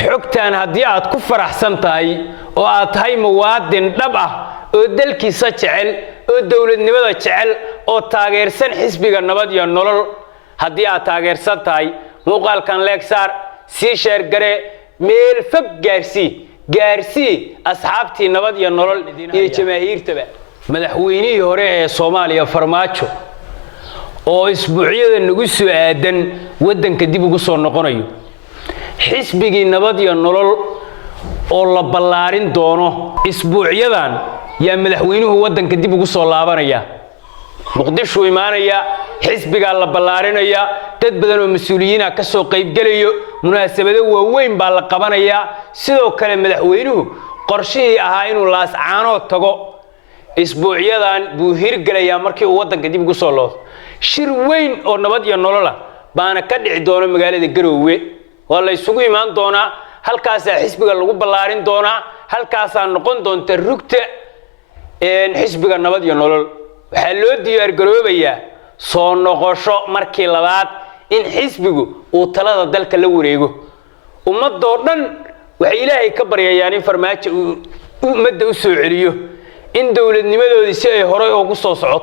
xogtan haddii aad ku faraxsan tahay oo aad tahay muwaadin dhab ah oo dalkiisa jecel oo dawladnimada jecel oo taageersan xisbiga nabad iyo nolol haddii aad taageersan tahay muuqaalkan leegsaar si sheer gare meel fog gaarsii asxaabtii nabad iyo nolol iyo jamaahiirtaba madaxweynihii hore ee Soomaaliya Farmaajo oo isbuucyada nagu soo aadan wadanka dib ugu soo noqonayo xisbigii nabad iyo nolol oo la ballaarin doono isbuucyadan yaa madaxweynuhu wadanka dib ugu soo laabanaya muqdisho imaanaya xisbiga la ballaarinaya dad badan oo mas'uuliyiin ah ka soo qayb galayo munaasabado waaweyn baa la qabanaya sidoo kale madaxweynuhu qorshihii ahaa inuu laas caano tago isbuucyadan buu hirgalaya markii uu wadanka dib ugu soo loo shir weyn oo nabad iyo nolol ah baana ka dhici doona magaalada Garowe waa la isugu imaan doona halkaas xisbiga lagu ballaarin doona halkaas noqon doonta rugta xisbiga nabad iyo nolol waxa loo diyaar garoobayaa soo noqosho markii labaad in xisbigu uu talada dalka la wareego ummadoo dhan waxa Ilaahay ka baryayaan in Farmaajo ummadda u soo celiyo in dawladnimadoodii si ay hore ugu soo socoto